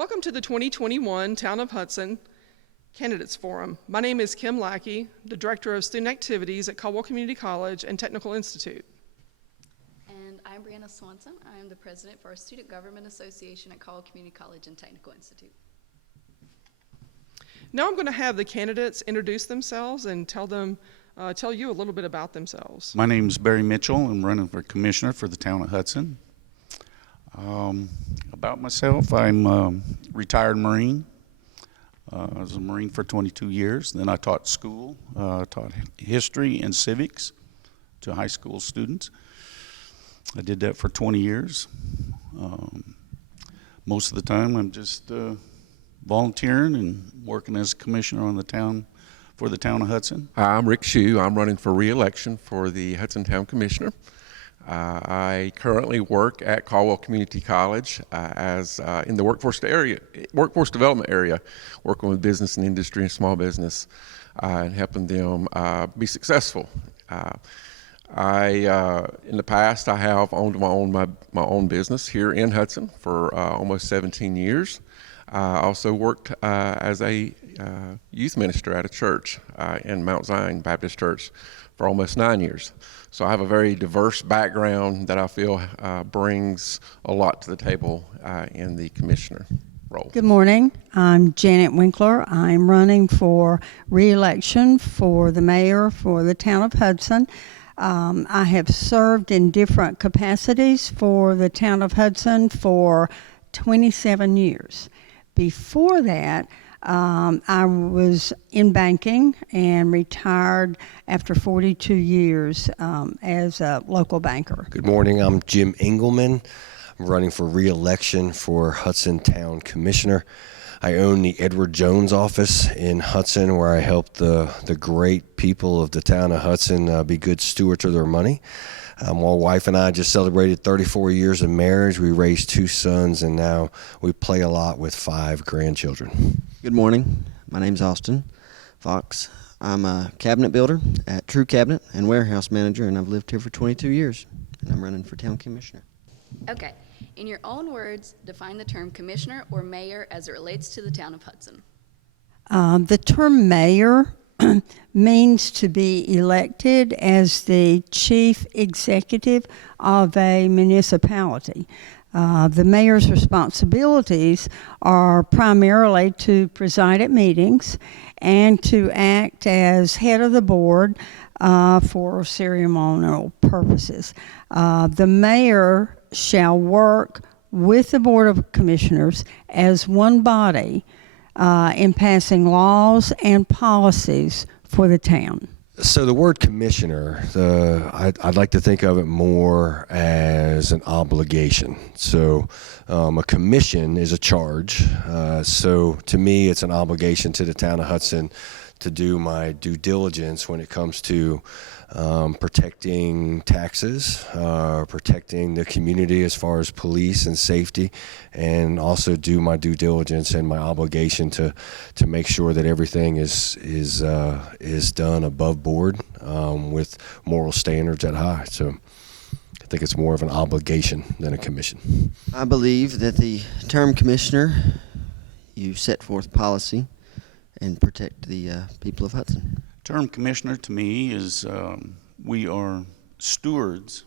Welcome to the 2021 Town of Hudson Candidates Forum. My name is Kim Lackey, the Director of Student Activities at Caldwell Community College and Technical Institute. And I'm Brianna Swanson. I am the President for our Student Government Association at Caldwell Community College and Technical Institute. Now I'm going to have the candidates introduce themselves and tell you a little bit about themselves. My name is Barry Mitchell. I'm running for Commissioner for the Town of Hudson. About myself, I'm a retired Marine. I was a Marine for 22 years. Then I taught school, taught history and civics to high school students. I did that for 20 years. Most of the time I'm just volunteering and working as a commissioner on the town for the Town of Hudson. Hi, I'm Rick Shew. I'm running for re-election for the Hudson Town Commissioner. I currently work at Caldwell Community College in the workforce development area, working with business and industry and small business and helping them be successful. In the past, I have owned my own business here in Hudson for almost 17 years. I also worked as a youth minister at a church in Mount Zion Baptist Church for almost 9 years. So I have a very diverse background that I feel brings a lot to the table in the commissioner role. Good morning. I'm Janet Winkler. I'm running for re-election for the mayor for the town of Hudson. I have served in different capacities for the town of Hudson for 27 years. Before that, I was in banking and retired after 42 years as a local banker. Good morning. I'm Jim Engleman. I'm running for re-election for Hudson Town Commissioner. I own the Edward Jones office in Hudson, where I help the great people of the town of Hudson be good stewards of their money. My wife and I just celebrated 34 years of marriage. We raised 2 sons, and now we play a lot with 5 grandchildren. Good morning. My name's Austin Fox. I'm a cabinet builder at True Cabinet and warehouse manager, and I've lived here for 22 years, and I'm running for town commissioner. Okay, in your own words, define the term commissioner or mayor as it relates to the town of Hudson. The term mayor means to be elected as the chief executive of a municipality. The mayor's responsibilities are primarily to preside at meetings and to act as head of the board for ceremonial purposes. The mayor shall work with the Board of Commissioners as one body in passing laws and policies for the town. So the word commissioner, I'd like to think of it more as an obligation. So a commission is a charge. So to me, it's an obligation to the town of Hudson to do my due diligence when it comes to protecting taxes, protecting the community as far as police and safety, and also do my due diligence and my obligation to make sure that everything is done above board with moral standards at high. So I think it's more of an obligation than a commission. I believe that the term commissioner, you set forth policy and protect the people of Hudson. Term commissioner to me is we are stewards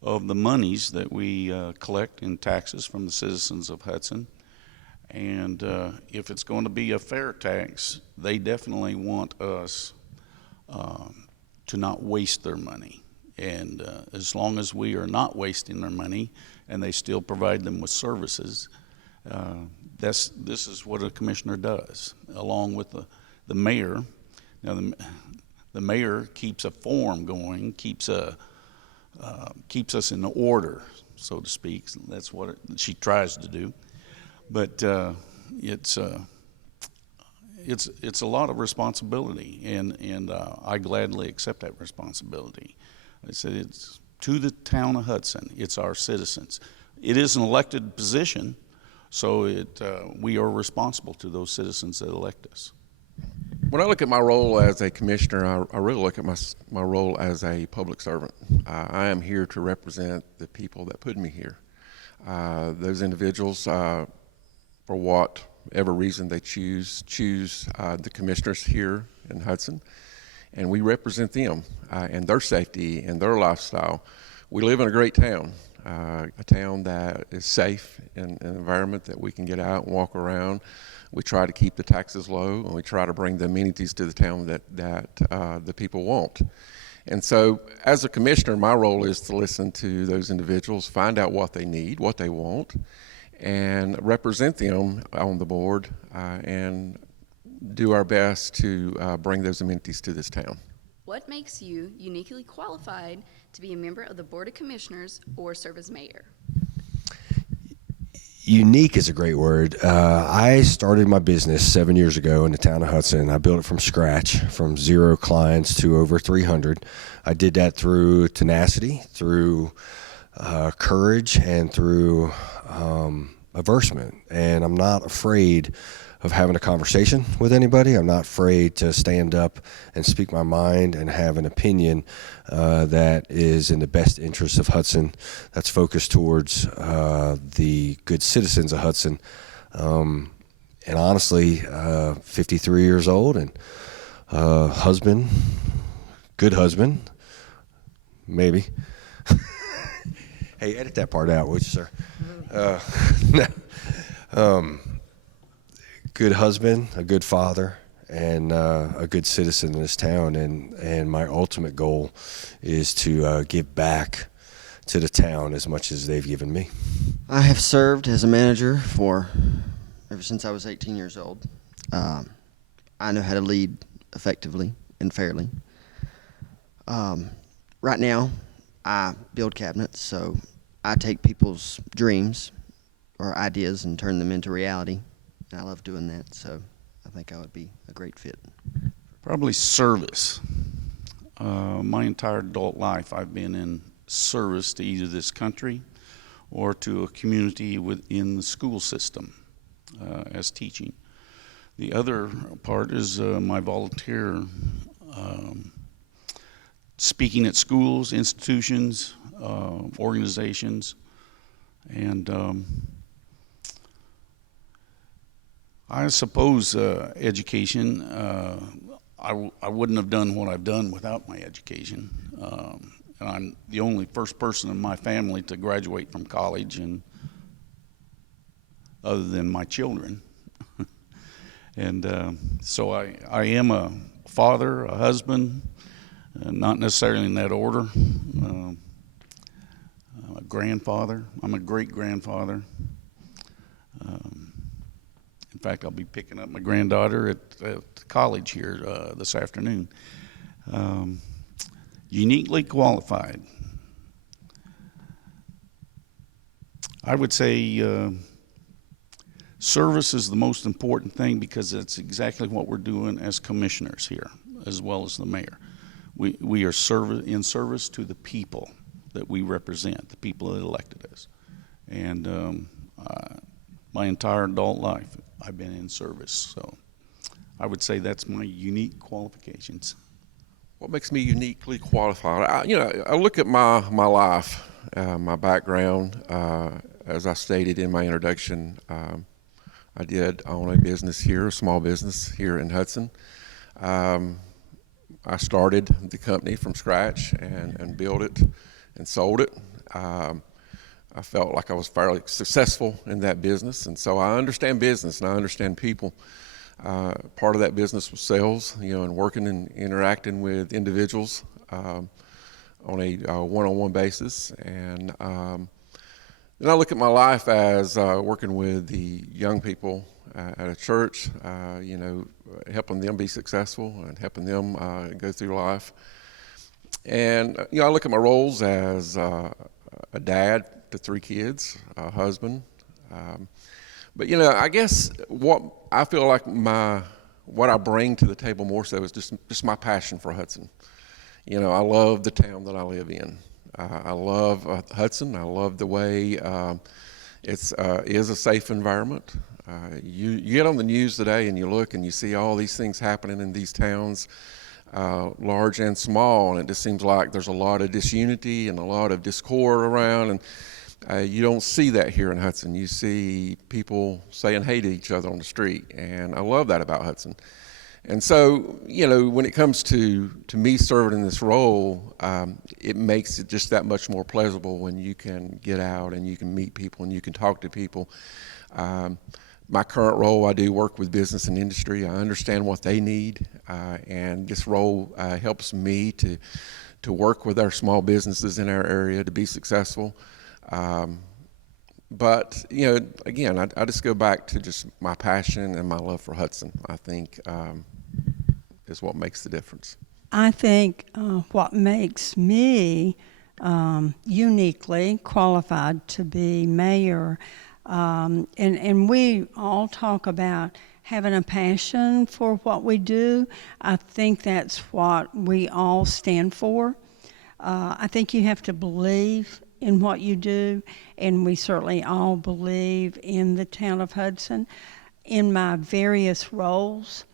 of the monies that we collect in taxes from the citizens of Hudson. And if it's going to be a fair tax, they definitely want us to not waste their money. And as long as we are not wasting their money and they still provide them with services, this is what a commissioner does, along with the mayor. Now, the mayor keeps a form going, keeps us in order, so to speak. That's what she tries to do. But it's a lot of responsibility, and I gladly accept that responsibility. I said it's to the town of Hudson. It's our citizens. It is an elected position. So we are responsible to those citizens that elect us. When I look at my role as a commissioner, I really look at my role as a public servant. I am here to represent the people that put me here. Those individuals for whatever reason they choose the commissioners here in Hudson, and we represent them and their safety and their lifestyle. We live in a great town, a town that is safe, in an environment that we can get out and walk around. We try to keep the taxes low, and we try to bring the amenities to the town that the people want. And so as a commissioner, my role is to listen to those individuals, find out what they need, what they want, and represent them on the board and do our best to bring those amenities to this town. What makes you uniquely qualified to be a member of the Board of Commissioners or serve as mayor? Unique is a great word. I started my business 7 years ago in the town of Hudson. I built it from scratch, from 0 clients to over 300. I did that through tenacity, through courage, and through aversion. And I'm not afraid of having a conversation with anybody. I'm not afraid to stand up and speak my mind and have an opinion that is in the best interest of Hudson, that's focused towards the good citizens of Hudson. And honestly, 53 years old and husband, good husband, maybe. Hey, edit that part out, would you, sir? No. Good husband, a good father, and a good citizen in this town. And my ultimate goal is to give back to the town as much as they've given me. I have served as a manager ever since I was 18 years old. I know how to lead effectively and fairly. Right now, I build cabinets, so I take people's dreams or ideas and turn them into reality. And I love doing that, so I think I would be a great fit. Probably service. My entire adult life, I've been in service to either this country or to a community within the school system as teaching. The other part is my volunteer speaking at schools, institutions, organizations, and I suppose education, I wouldn't have done what I've done without my education. And I'm the only first person in my family to graduate from college, and other than my children. And so I am a father, a husband, not necessarily in that order, a grandfather. I'm a great-grandfather. In fact, I'll be picking up my granddaughter at college here this afternoon. Uniquely qualified. I would say service is the most important thing, because it's exactly what we're doing as commissioners here, as well as the mayor. We are in service to the people that we represent, the people that elected us. And my entire adult life, I've been in service, so I would say that's my unique qualifications. What makes me uniquely qualified? I look at my life, my background. As I stated in my introduction, I did own a business here, a small business here in Hudson. I started the company from scratch and built it and sold it. I felt like I was fairly successful in that business, and so I understand business and I understand people. Part of that business was sales, and working and interacting with individuals on a one-on-one basis. And then I look at my life as working with the young people at a church, helping them be successful and helping them go through life. And I look at my roles as a dad to 3 kids, a husband. But I guess what I feel like what I bring to the table more so is just my passion for Hudson. I love the town that I live in. I love Hudson. I love the way it is a safe environment. You get on the news today and you look and you see all these things happening in these towns, large and small, and it just seems like there's a lot of disunity and a lot of discord around. You don't see that here in Hudson. You see people saying hey to each other on the street, and I love that about Hudson. And so, you know, when it comes to me serving in this role, it makes it just that much more pleasurable when you can get out and you can meet people and you can talk to people. My current role, I do work with business and industry. I understand what they need, and this role helps me to work with our small businesses in our area to be successful. But, you know, again, I just go back to just my passion and my love for Hudson, I think, is what makes the difference. I think what makes me uniquely qualified to be mayor, and we all talk about having a passion for what we do. I think that's what we all stand for. I think you have to believe in what you do, and we certainly all believe in the town of Hudson. In my various roles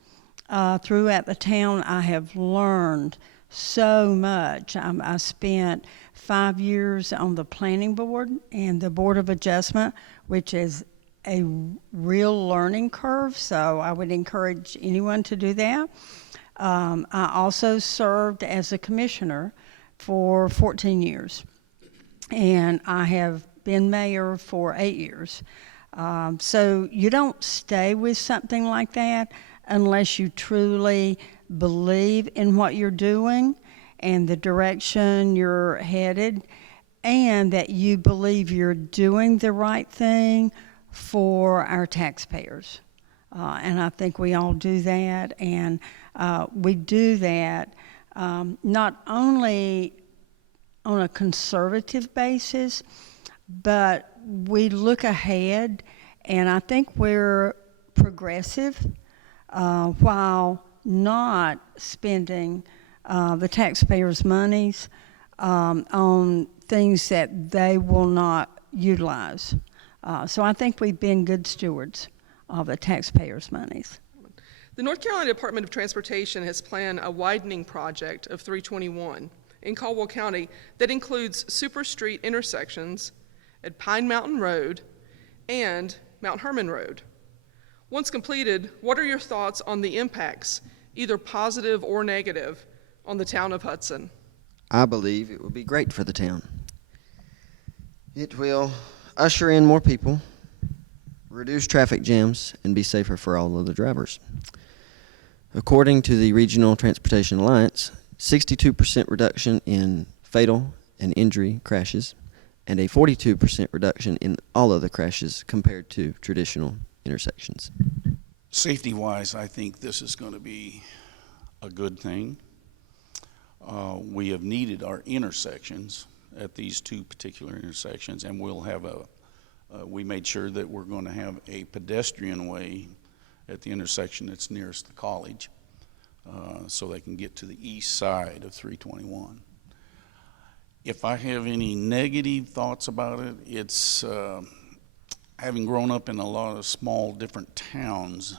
throughout the town, I have learned so much. I spent 5 years on the planning board and the board of adjustment, which is a real learning curve, so I would encourage anyone to do that. I also served as a commissioner for 14 years, and I have been mayor for 8 years. So you don't stay with something like that unless you truly believe in what you're doing and the direction you're headed, and that you believe you're doing the right thing for our taxpayers. And I think we all do that, and we do that not only on a conservative basis, but we look ahead, and I think we're progressive while not spending the taxpayers' monies on things that they will not utilize. So I think we've been good stewards of the taxpayers' monies. The North Carolina Department of Transportation has planned a widening project of 321 in Caldwell County that includes super street intersections at Pine Mountain Road and Mount Herman Road. Once completed, what are your thoughts on the impacts, either positive or negative, on the town of Hudson? I believe it will be great for the town. It will usher in more people, reduce traffic jams, and be safer for all of the drivers. According to the Regional Transportation Alliance, 62% reduction in fatal and injury crashes, and a 42% reduction in all other crashes compared to traditional intersections. Safety-wise, I think this is going to be a good thing. We have needed our intersections at these two particular intersections, and we'll have we made sure that we're going to have a pedestrian way at the intersection that's nearest the college, so they can get to the east side of 321. If I have any negative thoughts about it, it's having grown up in a lot of small different towns,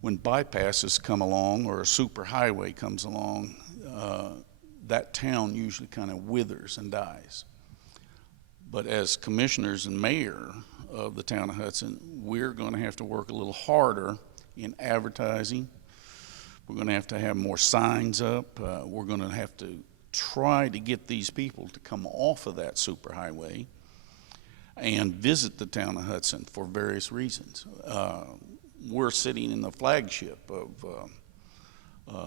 when bypasses come along or a super highway comes along, that town usually kind of withers and dies. But as commissioners and mayor of the town of Hudson, we're going to have to work a little harder in advertising. We're going to have more signs up. We're going to have to try to get these people to come off of that superhighway and visit the town of Hudson for various reasons. We're sitting in the flagship of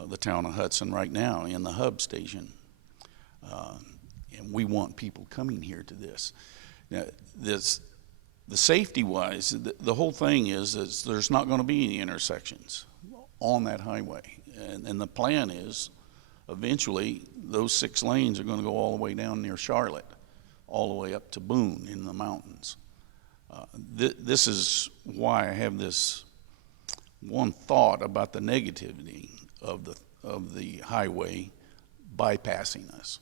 the town of Hudson right now in the hub station, and we want people coming here to this. Now, the safety-wise, the whole thing is there's not going to be any intersections on that highway, and the plan is eventually those 6 lanes are going to go all the way down near Charlotte, all the way up to Boone in the mountains. This is why I have this one thought about the negativity of the highway bypassing us.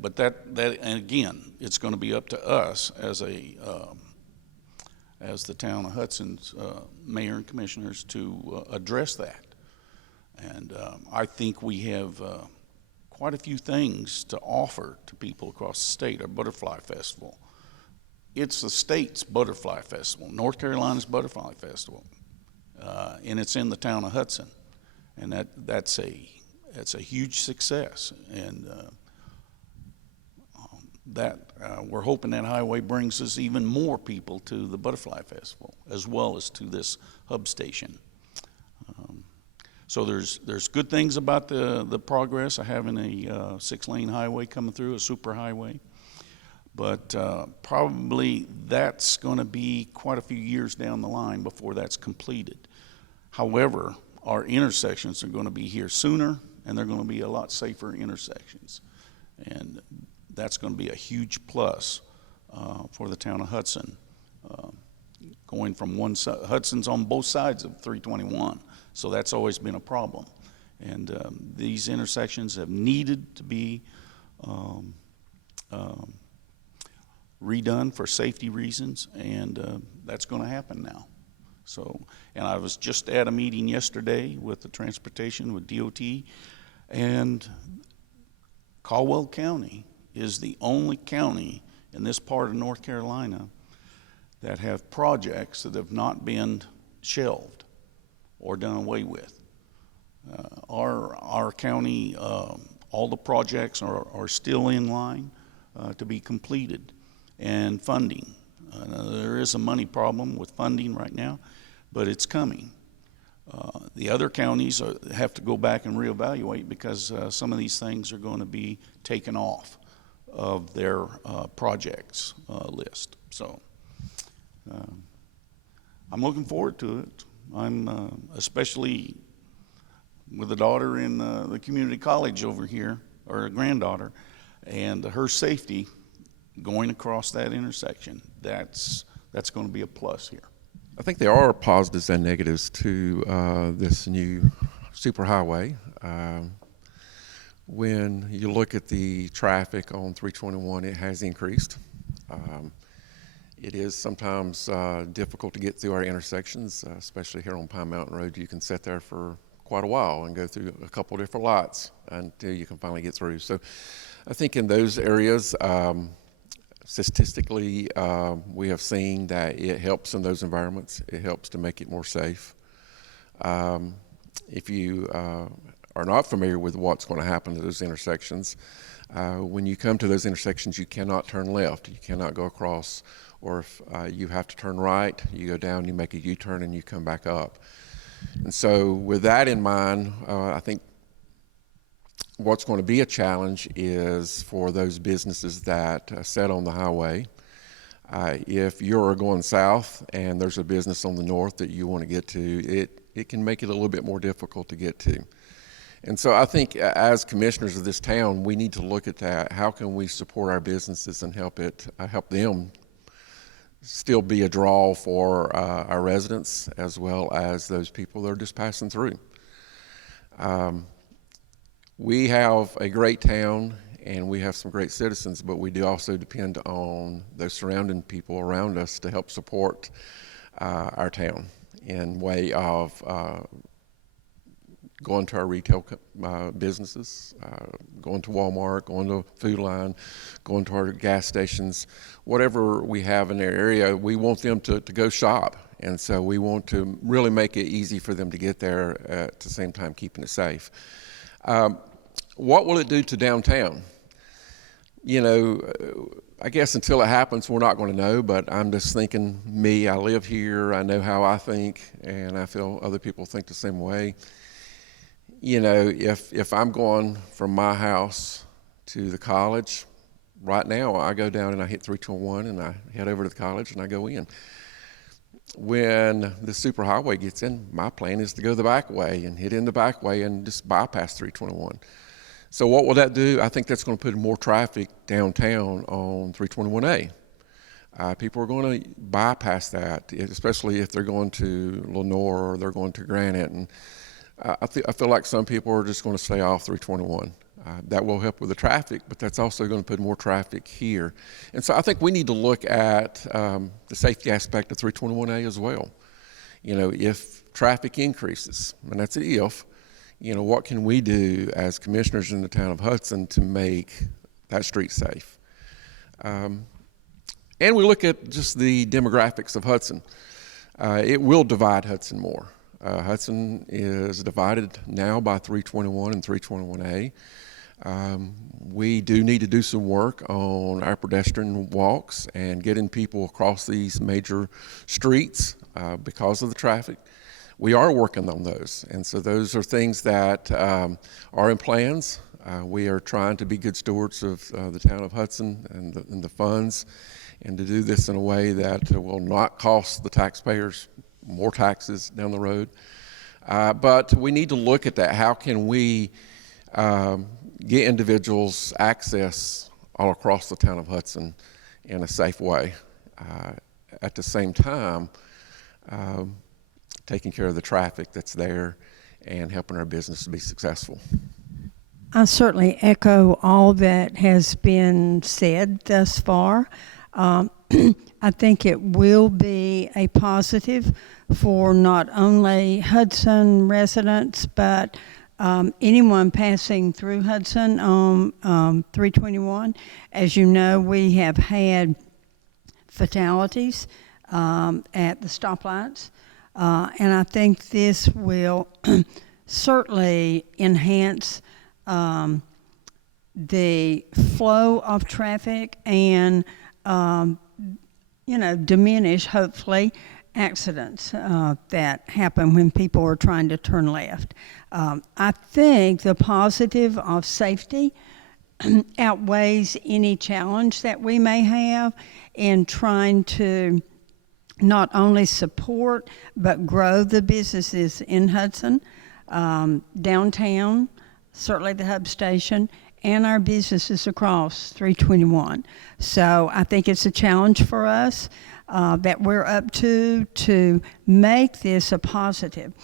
But that and again, it's going to be up to us as the town of Hudson's mayor and commissioners to address that. And I think we have quite a few things to offer to people across the state. Our Butterfly Festival. It's the state's Butterfly Festival, North Carolina's Butterfly Festival, and it's in the town of Hudson, and that's a huge success, and we're hoping that highway brings us even more people to the Butterfly Festival as well as to this hub station. So there's good things about the progress of having a 6-lane highway coming through, a super highway. But probably that's going to be quite a few years down the line before that's completed. However, our intersections are going to be here sooner, and they're going to be a lot safer intersections. And that's going to be a huge plus for the town of Hudson. Going from one side, Hudson's on both sides of 321, so that's always been a problem. And these intersections have needed to be redone for safety reasons, and that's going to happen now. So, and I was just at a meeting yesterday with the transportation, with DOT, and Caldwell County is the only county in this part of North Carolina that have projects that have not been shelved or done away with. Our county, all the projects are still in line to be completed, and funding. There is a money problem with funding right now, but it's coming. The other counties have to go back and reevaluate because some of these things are going to be taken off of their projects list. So I'm looking forward to it. I'm especially with a daughter in the community college over here, or a granddaughter, and her safety going across that intersection. That's going to be a plus here. I think there are positives and negatives to this new superhighway. When you look at the traffic on 321, it has increased. It is sometimes difficult to get through our intersections, especially here on Pine Mountain Road. You can sit there for quite a while and go through a couple of different lights until you can finally get through. So I think in those areas, statistically, we have seen that it helps in those environments. It helps to make it more safe. If you are not familiar with what's going to happen to those intersections, when you come to those intersections, you cannot turn left. You cannot go across, or if you have to turn right, you go down, you make a U-turn, and you come back up. And so with that in mind, I think what's going to be a challenge is for those businesses that set on the highway. If you're going south and there's a business on the north that you want to get to, it can make it a little bit more difficult to get to. And so I think as commissioners of this town, we need to look at that. How can we support our businesses and help them still be a draw for our residents as well as those people that are just passing through? We have a great town and we have some great citizens, but we do also depend on those surrounding people around us to help support our town in way of going to our retail businesses, going to Walmart, going to Food Line, going to our gas stations, whatever we have in their area, we want them to go shop. And so we want to really make it easy for them to get there at the same time keeping it safe. What will it do to downtown? You know, I guess until it happens, we're not going to know, but I'm just thinking I live here, I know how I think, and I feel other people think the same way. You know, if I'm going from my house to the college, right now I go down and I hit 321 and I head over to the college and I go in. When the superhighway gets in, my plan is to go the back way and hit in the back way and just bypass 321. So what will that do? I think that's going to put more traffic downtown on 321A. People are going to bypass that, especially if they're going to Lenore or they're going to Granite. And I feel like some people are just going to stay off 321. That will help with the traffic, but that's also going to put more traffic here. And so I think we need to look at the safety aspect of 321A as well. You know, if traffic increases, and that's an if, what can we do as commissioners in the town of Hudson to make that street safe? And we look at just the demographics of Hudson. It will divide Hudson more. Hudson is divided now by 321 and 321A. We do need to do some work on our pedestrian walks and getting people across these major streets because of the traffic. We are working on those, and so those are things that are in plans. We are trying to be good stewards of the town of Hudson and the funds, and to do this in a way that will not cost the taxpayers more taxes down the road. But we need to look at that. How can we get individuals access all across the town of Hudson in a safe way? At the same time, taking care of the traffic that's there and helping our business to be successful. I certainly echo all that has been said thus far. I think it will be a positive for not only Hudson residents, but anyone passing through Hudson on 321. As you know, we have had fatalities at the stoplights, and I think this will certainly enhance the flow of traffic and diminish, hopefully, accidents that happen when people are trying to turn left. I think the positive of safety outweighs any challenge that we may have in trying to not only support but grow the businesses in Hudson, downtown, certainly the hub station, and our businesses across 321. So I think it's a challenge for us that we're up to make this a positive.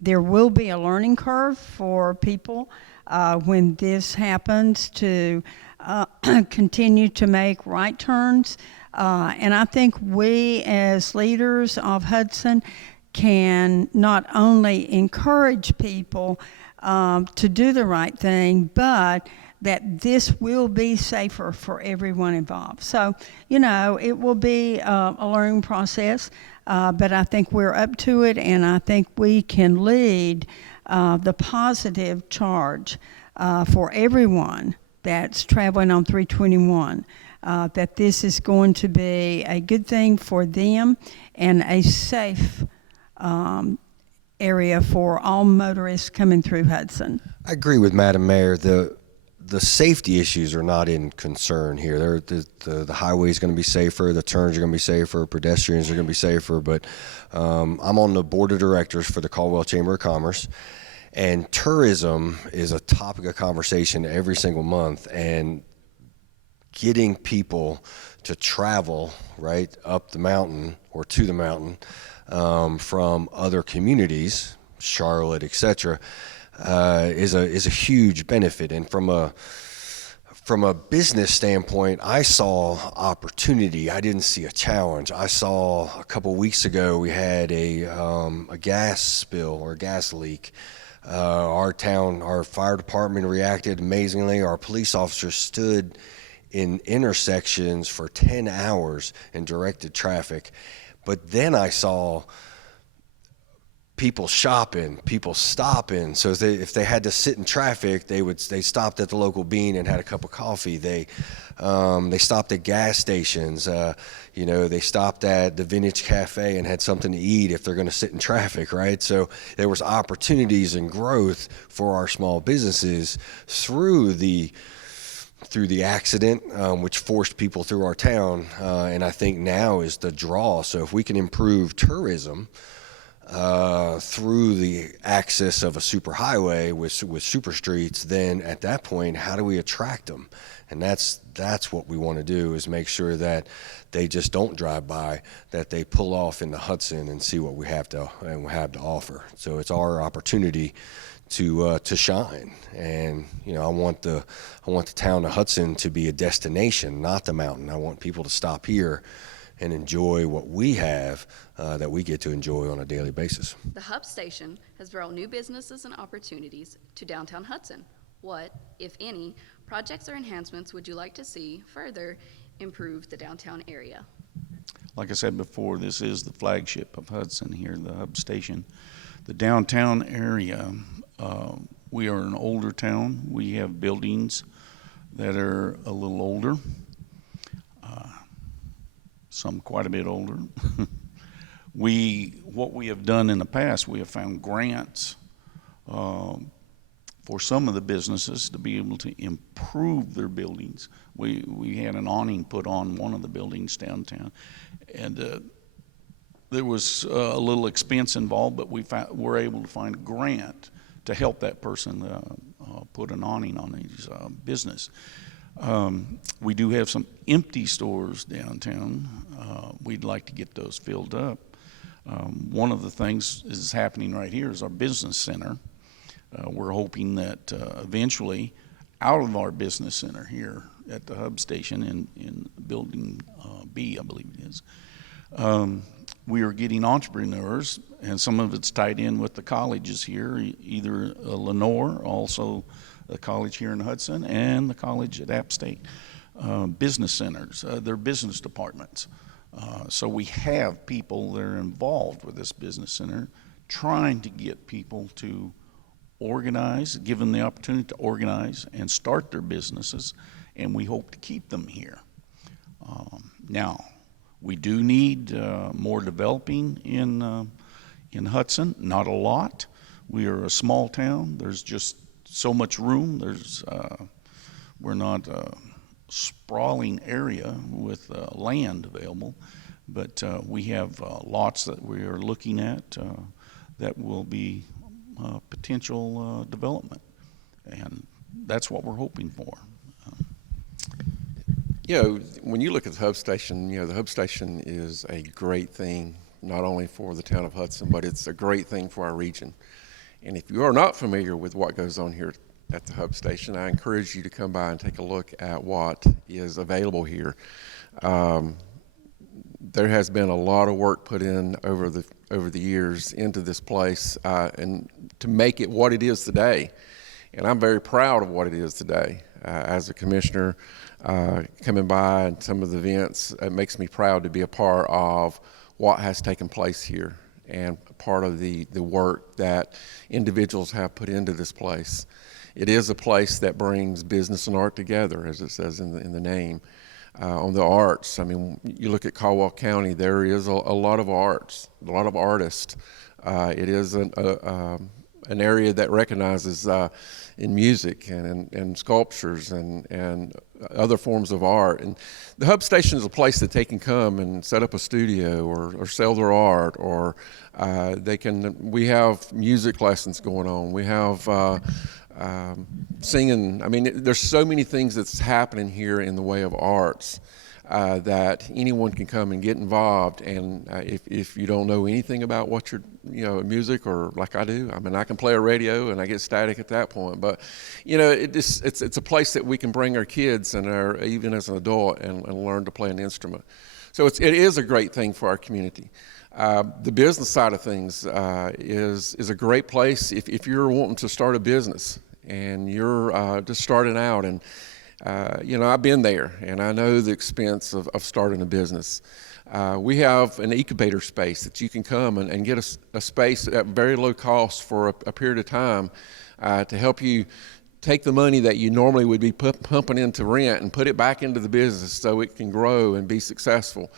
There will be a learning curve for people when this happens to continue to make right turns. And I think we as leaders of Hudson can not only encourage people to do the right thing, but that this will be safer for everyone involved. So, it will be a learning process, but I think we're up to it, and I think we can lead the positive charge for everyone that's traveling on 321, that this is going to be a good thing for them and a safe area for all motorists coming through Hudson. I agree with Madam Mayor. The safety issues are not in concern here. The highway is going to be safer, the turns are going to be safer, pedestrians are going to be safer, but I'm on the board of directors for the Caldwell Chamber of Commerce, and tourism is a topic of conversation every single month, and getting people to travel right up the mountain or to the mountain from other communities, Charlotte, etc., is a huge benefit. And from a business standpoint, I saw opportunity. I didn't see a challenge. I saw a couple weeks ago we had a gas spill or a gas leak. Our fire department reacted amazingly. Our police officers stood in intersections for 10 hours and directed traffic. But then I saw people shopping, people stopping. So if they had to sit in traffic, they stopped at the local Bean and had a cup of coffee. They stopped at gas stations. They stopped at the Vintage Cafe and had something to eat if they're going to sit in traffic, right? So there was opportunities and growth for our small businesses through the accident, which forced people through our town, and I think now is the draw. So if we can improve tourism through the access of a superhighway with super streets, then at that point, how do we attract them? And that's what we want to do, is make sure that they just don't drive by, that they pull off into Hudson and see what we have to offer. So it's our opportunity to shine, and I want the town of Hudson to be a destination, not the mountain. I want people to stop here and enjoy what we have that we get to enjoy on a daily basis. The Hub Station has brought new businesses and opportunities to downtown Hudson. What, if any, projects or enhancements would you like to see further improve the downtown area? Like I said before, this is the flagship of Hudson here, the Hub Station. The downtown area, we are an older town. We have buildings that are a little older, some quite a bit older. What we have done in the past, we have found grants for some of the businesses to be able to improve their buildings. We had an awning put on one of the buildings downtown, and there was a little expense involved, but we were able to find a grant to help that person put an awning on his business. We do have some empty stores downtown. We'd like to get those filled up. One of the things is happening right here is our business center. We're hoping that eventually out of our business center here at the Hub Station in building B, I believe it is, we are getting entrepreneurs, and some of it's tied in with the colleges here, either Lenore, also the college here in Hudson, and the college at App State. Business centers, their business departments. So we have people that are involved with this business center trying to get people to organize, give them the opportunity to organize and start their businesses, and we hope to keep them here. Now, we do need more developing in Hudson, not a lot. We are a small town. There's just so much room. We're not a sprawling area with land available, but we have lots that we are looking at that will be potential development, and that's what we're hoping for. You know, when you look at the Hub Station, you know, the Hub Station is a great thing, not only for the town of Hudson, but it's a great thing for our region. And if you are not familiar with what goes on here at the Hub Station, I encourage you to come by and take a look at what is available here. There has been a lot of work put in over the years into this place and to make it what it is today. And I'm very proud of what it is today. As a commissioner, coming by and some of the events, it makes me proud to be a part of what has taken place here and part of the work that individuals have put into this place. It is a place that brings business and art together, as it says in the name. On the arts, I mean, you look at Caldwell County, there is a lot of arts, a lot of artists. It is an area that recognizes in music and in sculptures and other forms of art. And the Hub Station is a place that they can come and set up a studio or sell their art, or we have music lessons going on. We have singing. I mean, there's so many things that's happening here in the way of arts that anyone can come and get involved. And if you don't know anything about what music, or like I do, I mean, I can play a radio and I get static at that point. But it's a place that we can bring our kids and even as an adult and learn to play an instrument. So it is a great thing for our community. The business side of things is a great place if you're wanting to start a business and you're just starting out. And I've been there, and I know the expense of starting a business. We have an incubator space that you can come and get a space at very low cost for a period of time to help you take the money that you normally would be pumping into rent and put it back into the business so it can grow and be successful.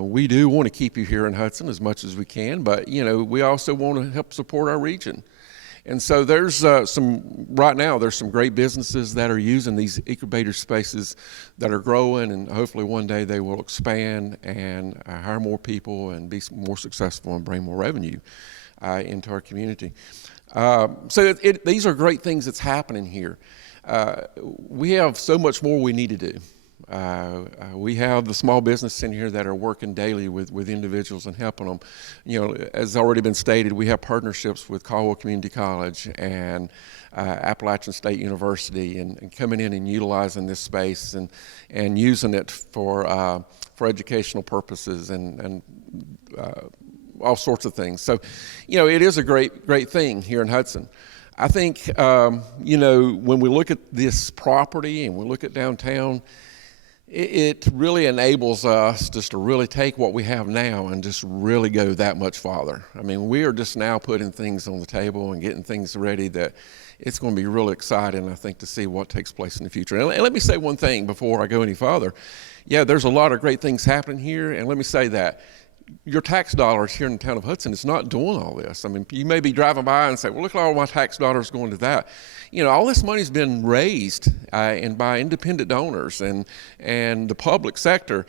We do want to keep you here in Hudson as much as we can, but we also want to help support our region. And so there's right now there's some great businesses that are using these incubator spaces that are growing, and hopefully one day they will expand and hire more people and be more successful and bring more revenue into our community. So these are great things that's happening here. We have so much more we need to do. We have the small business in here that are working daily with individuals and helping them. You know, as already been stated, we have partnerships with Caldwell Community College and Appalachian State University, and coming in and utilizing this space and using it for educational purposes and all sorts of things. So, you know, it is a great thing here in Hudson. I think, you know, when we look at this property and we look at downtown, it really enables us just to really take what we have now and just really go that much farther. I mean, we are just now putting things on the table and getting things ready that it's going to be really exciting, I think, to see what takes place in the future. And let me say one thing before I go any further. Yeah, there's a lot of great things happening here, and let me say that your tax dollars here in the town of Hudson is not doing all this. I mean, you may be driving by and say, well, look at all my tax dollars going to that. You know, all this money's been raised and by independent donors and the public sector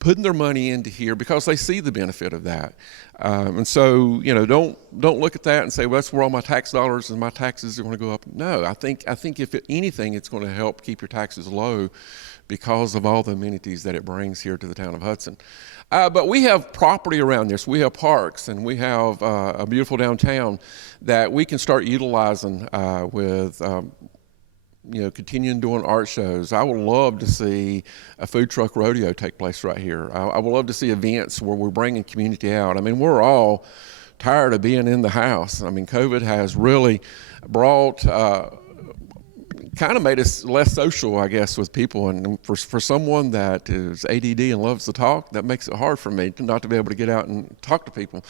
putting their money into here because they see the benefit of that. And so, you know, don't look at that and say, well, that's where all my tax dollars and my taxes are going to go up. No, I think if anything, it's going to help keep your taxes low because of all the amenities that it brings here to the town of Hudson. But we have property around this. We have parks, and we have a beautiful downtown that we can start utilizing with, you know, continuing doing art shows. I would love to see a food truck rodeo take place right here. I would love to see events where we're bringing community out. I mean, we're all tired of being in the house. I mean, COVID has really brought kind of made us less social, I guess, with people. And for someone that is ADD and loves to talk, that makes it hard for me not to be able to get out and talk to people.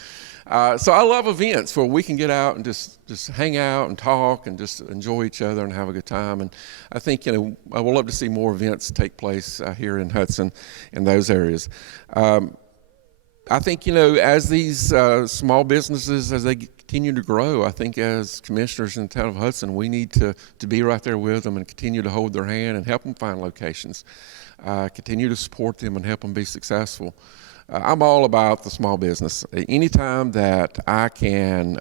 So I love events where we can get out and just hang out and talk and just enjoy each other and have a good time. And I think, you know, I would love to see more events take place here in Hudson in those areas. I think, you know, as these small businesses, as they continue to grow, I think as commissioners in the town of Hudson, we need to be right there with them and continue to hold their hand and help them find locations, continue to support them and help them be successful. I'm all about the small business. Anytime that I can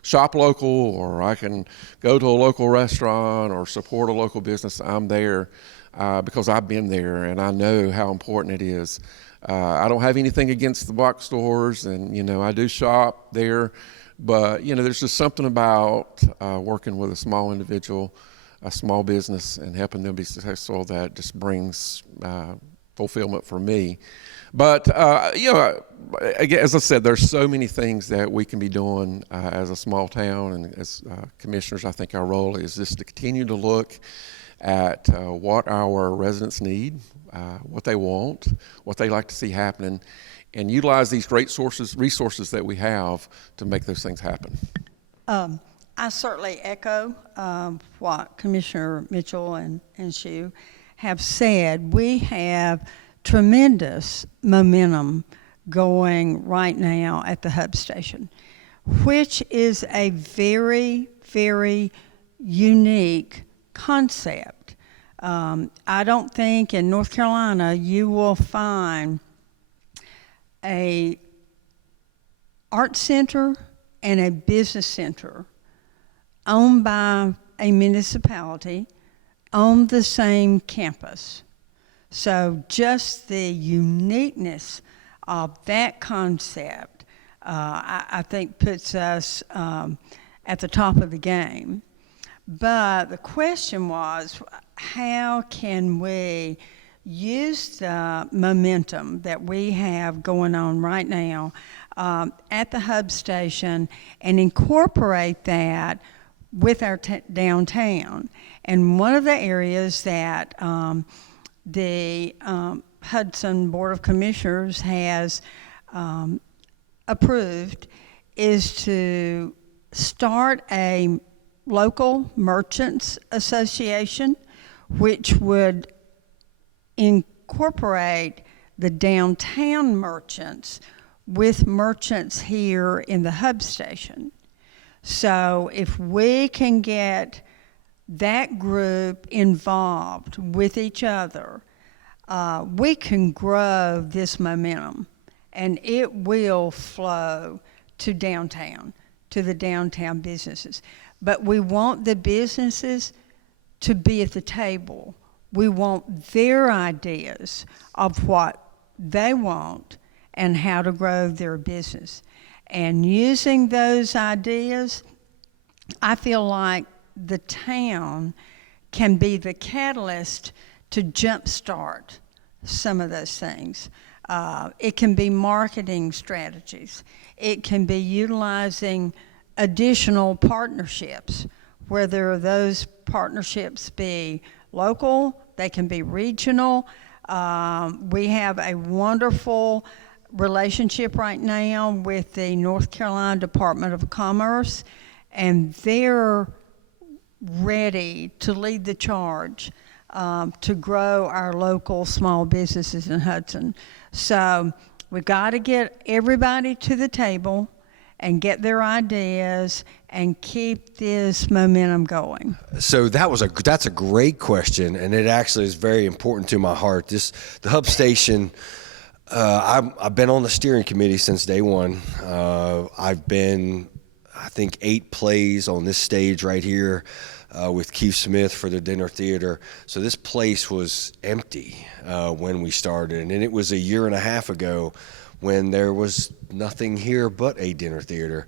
shop local, or I can go to a local restaurant or support a local business, I'm there because I've been there and I know how important it is. I don't have anything against the box stores, and, you know, I do shop there, but, you know, there's just something about working with a small individual, a small business, and helping them be successful that just brings fulfillment for me. But, you know, as I said, there's so many things that we can be doing as a small town, and as commissioners, I think our role is just to continue to look at what our residents need, what they want, what they like to see happening, and utilize these great resources that we have to make those things happen. I certainly echo what Commissioner Mitchell and Shew have said. We have tremendous momentum going right now at the hub station, which is a very, very unique concept. I don't think in North Carolina you will find a art center and a business center owned by a municipality on the same campus. So just the uniqueness of that concept, I think puts us at the top of the game. But the question was, how can we use the momentum that we have going on right now at the hub station and incorporate that with our downtown? And one of the areas that the Hudson Board of Commissioners has approved is to start a local merchants association, which would incorporate the downtown merchants with merchants here in the hub station. So if we can get that group involved with each other, we can grow this momentum, and it will flow to downtown, to the downtown businesses. But we want the businesses to be at the table We want their ideas of what they want and how to grow their business. And using those ideas, I feel like the town can be the catalyst to jumpstart some of those things. It can be marketing strategies. It can be utilizing additional partnerships, whether those partnerships be local, they can be regional. We have a wonderful relationship right now with the North Carolina Department of Commerce, and they're ready to lead the charge to grow our local small businesses in Hudson. So we've got to get everybody to the table and get their ideas and keep this momentum going. So that's a great question, and it actually is very important to my heart. The hub station. I've been on the steering committee since day one. I've been, I think, 8 plays on this stage right here with Keith Smith for the dinner theater. So this place was empty when we started, and it was a year and a half ago when there was nothing here but a dinner theater.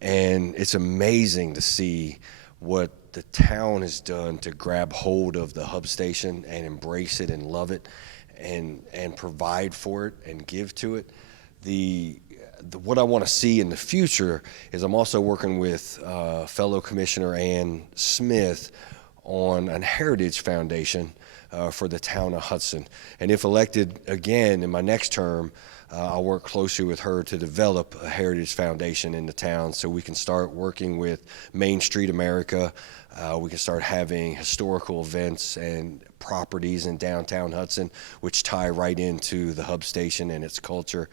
And it's amazing to see what the town has done to grab hold of the hub station and embrace it and love it and provide for it and give to it. What I want to see in the future is I'm also working with fellow Commissioner Ann Smith on an heritage foundation for the town of Hudson. And if elected again in my next term, I'll work closely with her to develop a heritage foundation in the town so we can start working with Main Street America. We can start having historical events and properties in downtown Hudson, which tie right into the hub station and its culture.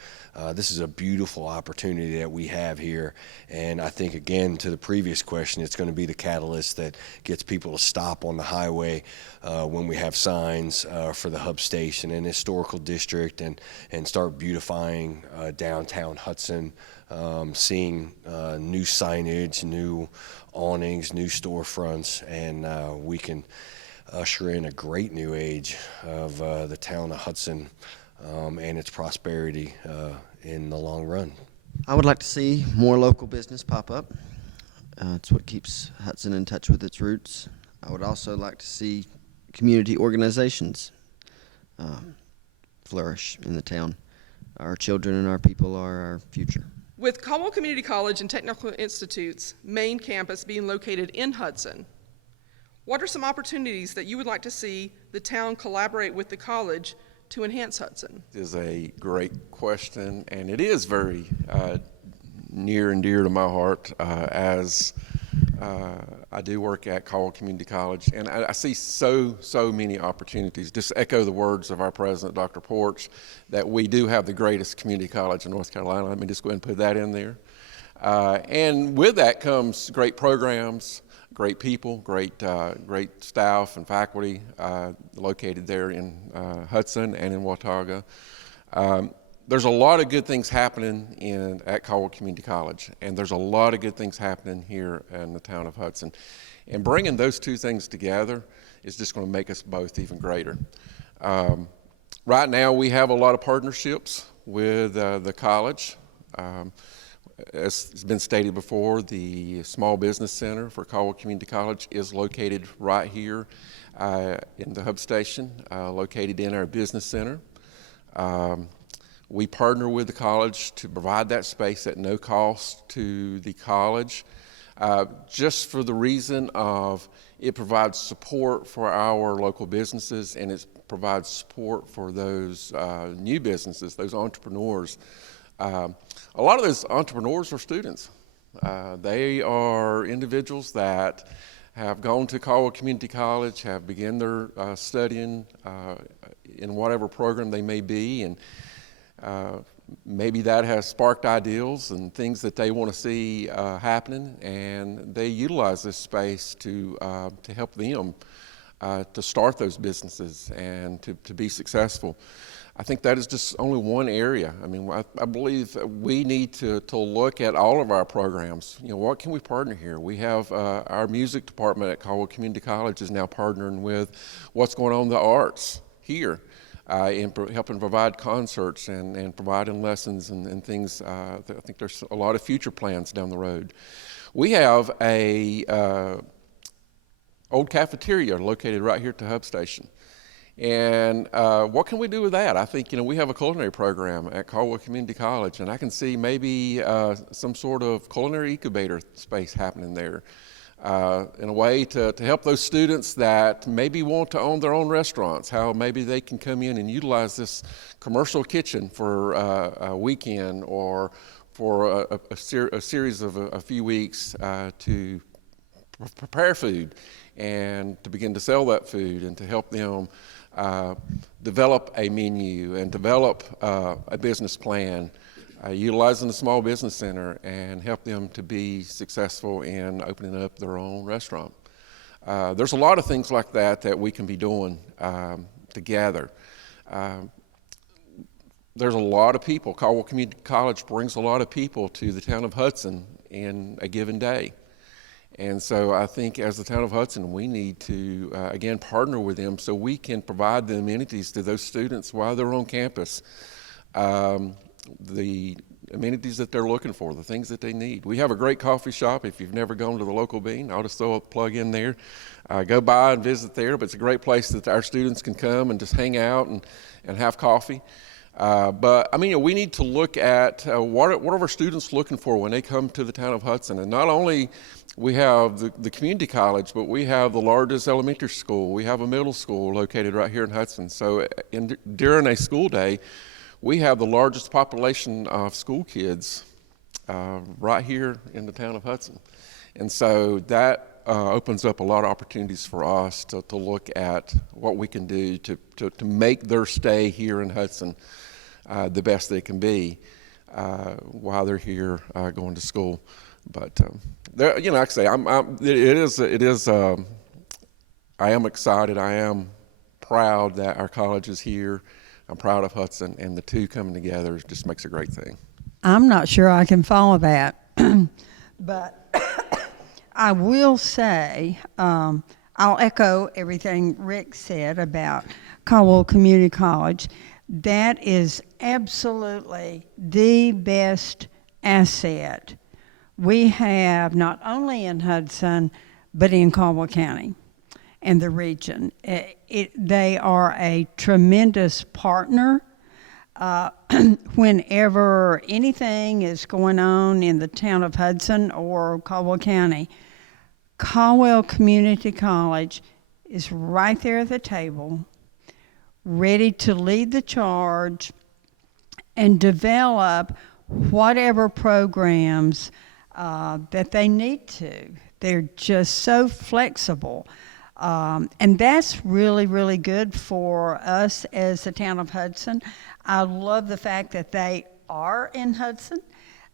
This is a beautiful opportunity that we have here. And I think, again, to the previous question, it's going to be the catalyst that gets people to stop on the highway when we have signs for the hub station and historical district and start beautifying downtown Hudson, seeing new signage, new awnings, new storefronts, and we can usher in a great new age of the town of Hudson and its prosperity in the long run. I would like to see more local business pop up. It's what keeps Hudson in touch with its roots. I would also like to see community organizations flourish in the town. Our children and our people are our future. With Caldwell Community College and Technical Institute's main campus being located in Hudson, what are some opportunities that you would like to see the town collaborate with the college to enhance Hudson? It is a great question, and it is very near and dear to my heart as I do work at Caldwell Community College, and I see so many opportunities. Just echo the words of our president, Dr. Porch, that we do have the greatest community college in North Carolina. Let me just go ahead and put that in there. And with that comes great programs, great people, great staff and faculty located there in Hudson and in Watauga. There's a lot of good things happening at Caldwell Community College, and there's a lot of good things happening here in the town of Hudson. And bringing those two things together is just going to make us both even greater. Right now, we have a lot of partnerships with the college. As has been stated before, the Small Business Center for Caldwell Community College is located right here in the hub station, located in our business center. We partner with the college to provide that space at no cost to the college, just for the reason of it provides support for our local businesses, and it provides support for those new businesses, those entrepreneurs. A lot of those entrepreneurs are students. They are individuals that have gone to Caldwell Community College, have begun their studying in whatever program they may be, and maybe that has sparked ideals and things that they want to see happening, and they utilize this space to help them to start those businesses and to be successful. I think that is just only one area. I mean, I believe we need to look at all of our programs. You know, what can we partner here? We have our music department at Caldwell Community College is now partnering with what's going on in the arts here, in helping provide concerts and providing lessons and things. I think there's a lot of future plans down the road. We have a old cafeteria located right here at the hub station. And what can we do with that? I think, you know, we have a culinary program at Caldwell Community College, and I can see maybe some sort of culinary incubator space happening there in a way to help those students that maybe want to own their own restaurants, how maybe they can come in and utilize this commercial kitchen for a weekend or for a series of a few weeks to prepare food and to begin to sell that food and to help them develop a menu and develop a business plan, utilizing the Small Business Center, and help them to be successful in opening up their own restaurant. There's a lot of things like that we can be doing together. There's a lot of people. Caldwell Community College brings a lot of people to the town of Hudson in a given day. And so I think as the town of Hudson, we need to, again, partner with them so we can provide the amenities to those students while they're on campus, the amenities that they're looking for, the things that they need. We have a great coffee shop. If you've never gone to the Local Bean, I'll just throw a plug in there. Go by and visit there, but it's a great place that our students can come and just hang out and have coffee. But I mean, we need to look at what are our students looking for when they come to the town of Hudson. And not only we have the community college, but we have the largest elementary school. We have a middle school located right here in Hudson. So during a school day, we have the largest population of school kids right here in the town of Hudson. And so that opens up a lot of opportunities for us to look at what we can do to make their stay here in Hudson the best they can be while they're here going to school. But you know, like I say, I am excited. I am proud that our college is here. I'm proud of Hudson, and the two coming together just makes a great thing. I'm not sure I can follow that, but I will say, I'll echo everything Rick said about Caldwell Community College. That is absolutely the best asset we have, not only in Hudson, but in Caldwell County and the region. They are a tremendous partner. Whenever anything is going on in the town of Hudson or Caldwell County, Caldwell Community College is right there at the table, ready to lead the charge and develop whatever programs that they need to. They're just so flexible. And that's really, really good for us as the town of Hudson. I love the fact that they are in Hudson,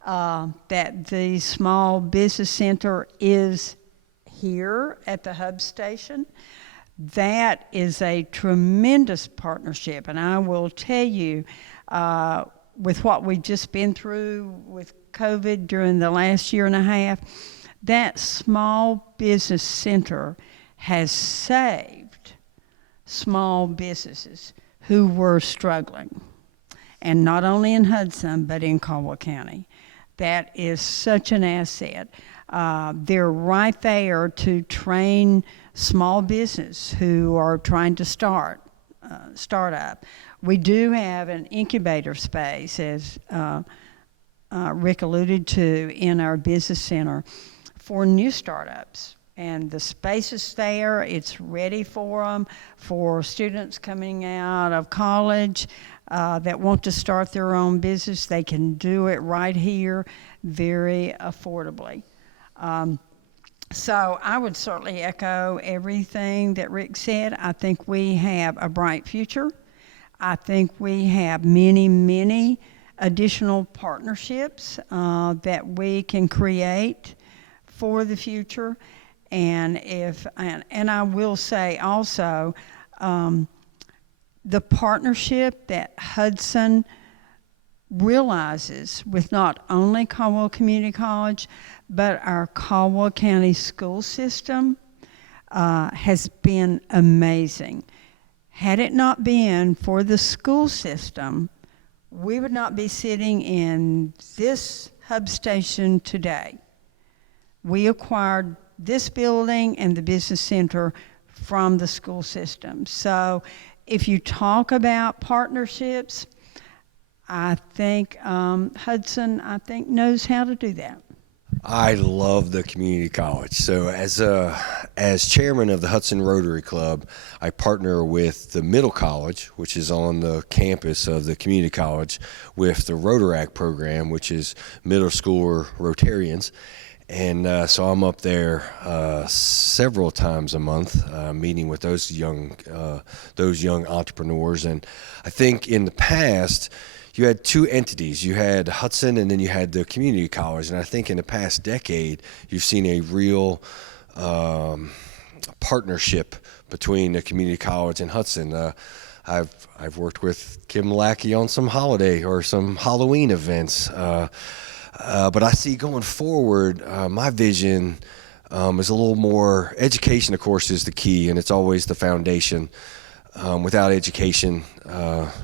that the Small Business Center is here at the hub station. That is a tremendous partnership, and I will tell you, with what we've just been through with COVID during the last year and a half, that Small Business Center has saved small businesses who were struggling, and not only in Hudson, but in Caldwell County. That is such an asset. They're right there to train small business who are trying to start up. We do have an incubator space, as Rick alluded to, in our business center for new startups. And the space is there. It's ready for them, for students coming out of college that want to start their own business. They can do it right here very affordably. So I would certainly echo everything that Rick said. I think we have a bright future. I think we have many, many additional partnerships that we can create for the future. And I will say also, the partnership that Hudson realizes with not only Caldwell Community College, but our Caldwell County school system has been amazing. Had it not been for the school system, we would not be sitting in this hub station today. We acquired this building and the business center from the school system. So if you talk about partnerships, I think Hudson, knows how to do that. I love the community college. So as chairman of the Hudson Rotary Club, I partner with the middle college, which is on the campus of the community college, with the Rotaract program, which is middle schooler Rotarians. And so I'm up there several times a month, meeting with those young entrepreneurs. And I think in the past, you had two entities. You had Hudson, and then you had the community college. And I think in the past decade, you've seen a real partnership between the community college and Hudson. I've worked with Kim Lackey on some holiday or some Halloween events. But I see going forward, my vision is a little more education, of course, is the key, and it's always the foundation. Without education,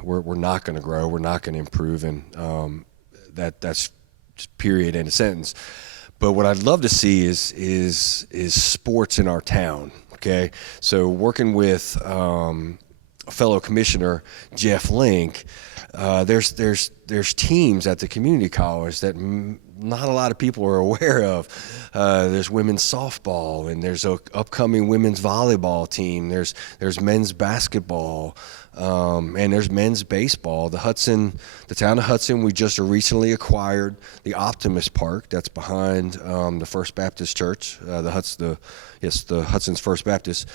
we're not going to grow, we're not going to improve, and that's just period, end of sentence. But what I'd love to see is sports in our town. Okay, so working with fellow commissioner Jeff Link, there's teams at the community college that not a lot of people are aware of. There's women's softball, and there's a upcoming women's volleyball team. There's men's basketball, and there's men's baseball. The town of Hudson, we just recently acquired the Optimist Park that's behind the First Baptist Church, the Hudson's First Baptist.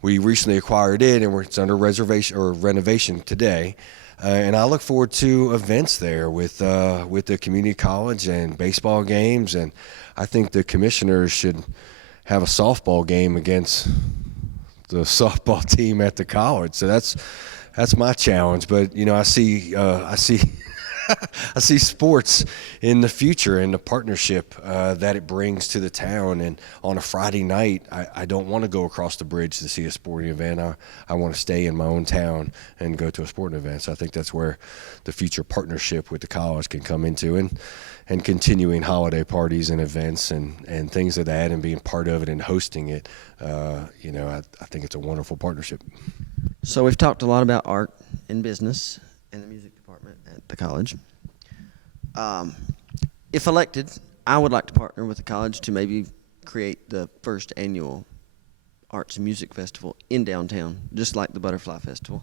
We recently acquired it, and it's under reservation or renovation today. And I look forward to events there with the community college and baseball games. And I think the commissioners should have a softball game against the softball team at the college. So that's my challenge. But I see I see sports in the future and the partnership that it brings to the town. And on a Friday night, I don't want to go across the bridge to see a sporting event. I want to stay in my own town and go to a sporting event. So I think that's where the future partnership with the college can come into, and continuing holiday parties and events and things of that, and being part of it and hosting it. I think it's a wonderful partnership. So we've talked a lot about art and business and the music department at the college. If elected, I would like to partner with the college to maybe create the first annual Arts and Music Festival in downtown, just like the Butterfly Festival.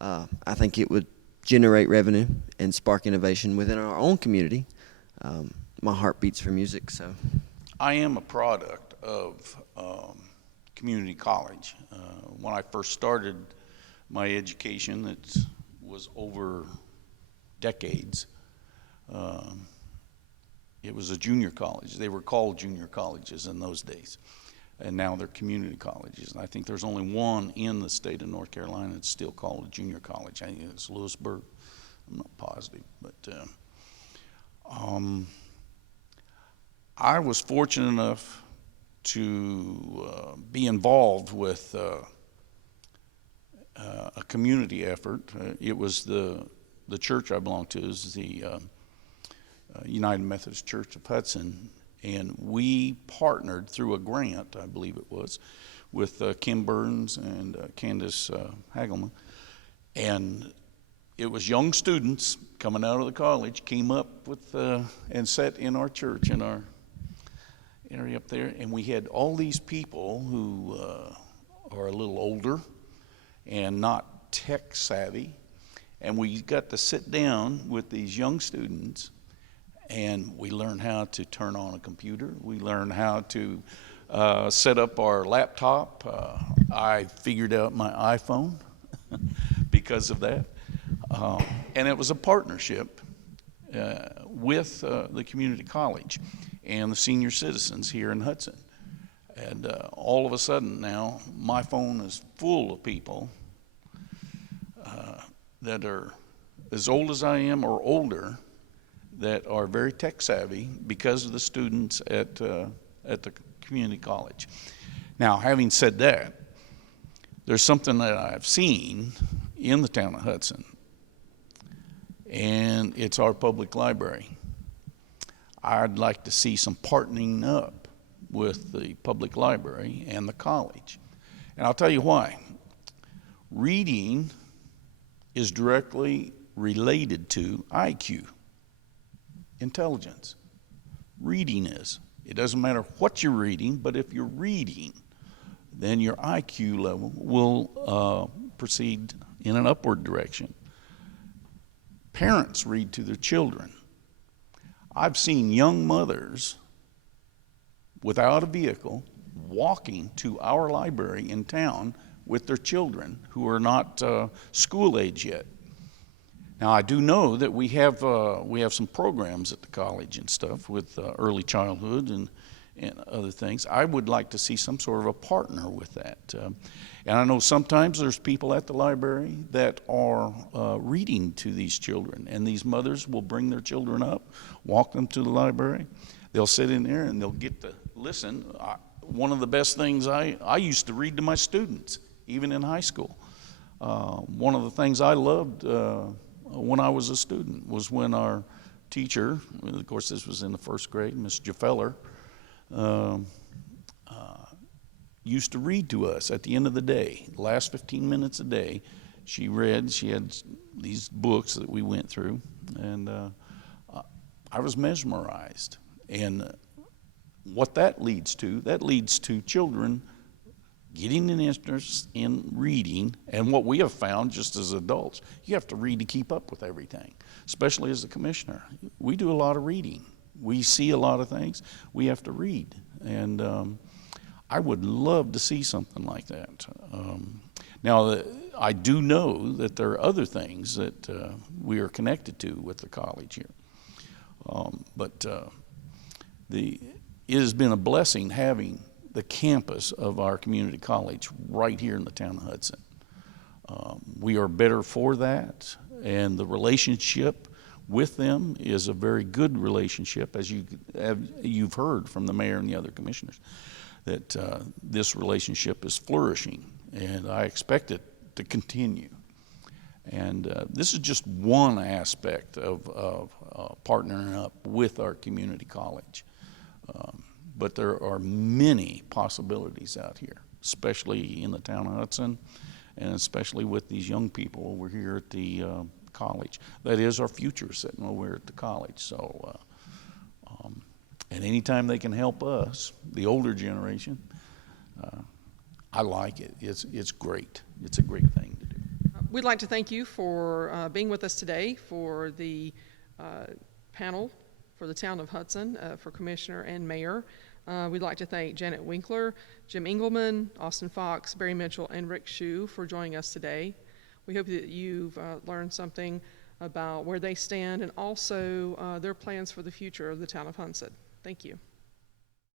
I think it would generate revenue and spark innovation within our own community. My heart beats for music, so. I am a product of community college. When I first started my education, it was over decades. It was a junior college. They were called junior colleges in those days, and now they're community colleges. And I think there's only one in the state of North Carolina that's still called a junior college. I think it's Lewisburg. I'm not positive, but I was fortunate enough to be involved with a community effort. It was the church I belong to is the United Methodist Church of Hudson, and we partnered through a grant, I believe it was, with Kim Burns and Candace Hagelman, and it was young students coming out of the college came up with and sat in our church in our area up there, and we had all these people who are a little older and not tech savvy, and we got to sit down with these young students, and we learned how to turn on a computer. We learned how to set up our laptop. I figured out my iPhone because of that. And it was a partnership with the community college and the senior citizens here in Hudson. And all of a sudden now, my phone is full of people that are as old as I am or older that are very tech savvy because of the students at the community college. Now, having said that, there's something that I've seen in the town of Hudson, and it's our public library. I'd like to see some partnering up with the public library and the college. And I'll tell you why. Reading is directly related to IQ, intelligence. Reading is. It doesn't matter what you're reading, but if you're reading, then your IQ level will proceed in an upward direction. Parents read to their children. I've seen young mothers without a vehicle walking to our library in town with their children who are not school age yet. Now, I do know that we have some programs at the college and stuff with early childhood and other things. I would like to see some sort of a partner with that. And I know sometimes there's people at the library that are reading to these children, and these mothers will bring their children up, walk them to the library. They'll sit in there and they'll get to listen. One of the best things I used to read to my students, even in high school. One of the things I loved when I was a student was when our teacher, of course this was in the first grade, Miss Jaffeller, used to read to us at the end of the day, the last 15 minutes a day. She read, she had these books that we went through, and I was mesmerized. And what that leads to children getting an interest in reading. And what we have found just as adults, you have to read to keep up with everything, especially as a commissioner. We do a lot of reading. We see a lot of things. We have to read. And I would love to see something like that. Now, I do know that there are other things that we are connected to with the college here. But it has been a blessing having the campus of our community college right here in the town of Hudson. We are better for that, and the relationship with them is a very good relationship, as you've heard from the mayor and the other commissioners, that this relationship is flourishing, and I expect it to continue. And this is just one aspect of partnering up with our community college. But there are many possibilities out here, especially in the town of Hudson, and especially with these young people over here at the college. That is our future sitting over here at the college. So, and anytime they can help us, the older generation, I like it. It's great. It's a great thing to do. We'd like to thank you for being with us today for the panel for the town of Hudson, for Commissioner and Mayor. We'd like to thank Janet Winkler, Jim Engleman, Austin Fox, Barry Mitchell, and Rick Shew for joining us today. We hope that you've learned something about where they stand and also their plans for the future of the town of Hudson. Thank you.